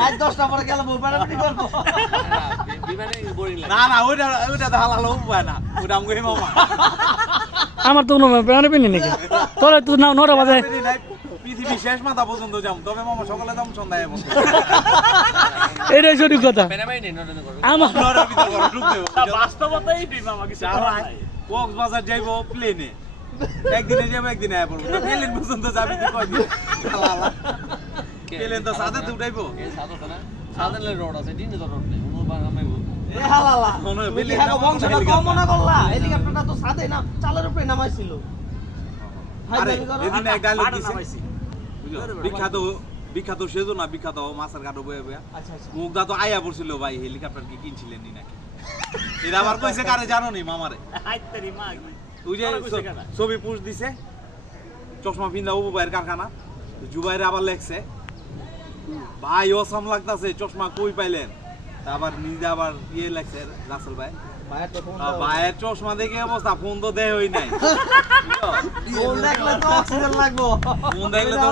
রাত 10টা পরে গেলে বউ পাড়াপাড়ি করবো। না না ওইটা তো হালাল উপায় না ওটা আমগো মামা আমার তো কোনো প্রাণে পেনি নাকি তোরা তো না 9টা বাজে পৃথিবী শেষ মাথা পর্যন্ত যাম তবে মামা সকালে যাম সন্ধ্যায় যাবো এটাই সঠিক কথা আমার বাস্তবতাই মামা কিছু কক্সবাজার যাইবো প্লেনে একদিনে যাবো একদিনে আয়া পড়বো প্লেন পর্যন্ত যাবি তুই কয়দিন প্লেন তো সাদে তো উঠাইবো এ হালালা তুমি হাগো বংশটা কম না করলা হেলিকপ্টারটা তো সাদে না চালের উপরে নামাইছিল আরে এদিন এক ডায়লগ দিছে নামাইছি। বিখ্যাত বিখ্যাত সেজো না বিখ্যাত মাছের কাটো বয়ে বয়ে আচ্ছা আচ্ছা মুগদা তো আয়া পড়ছিল ভাই হেলিকপ্টার কি কিনছিলেন নি নাকি এরা আবার কইছে কারে জানো নি মামারে আইতারি মা ওই যে ছবি পুষ দিছে চশমা পিন্দা উবু ভাইয়ের কারখানা জুবাইরে আবার লেখছে ভাই অসাম লাগতাছে চশমা কই পাইলেন আবার নিজে আবার ইয়ে লেখছে রাসেল ভাই ভাইয়ের তো ফোন ভাইয়ের চশমা দেখে অবস্থা ফোন তো দেয় হই নাই ফোন দেখলে তো অক্সিজেন লাগবো ফোন দেখলে তো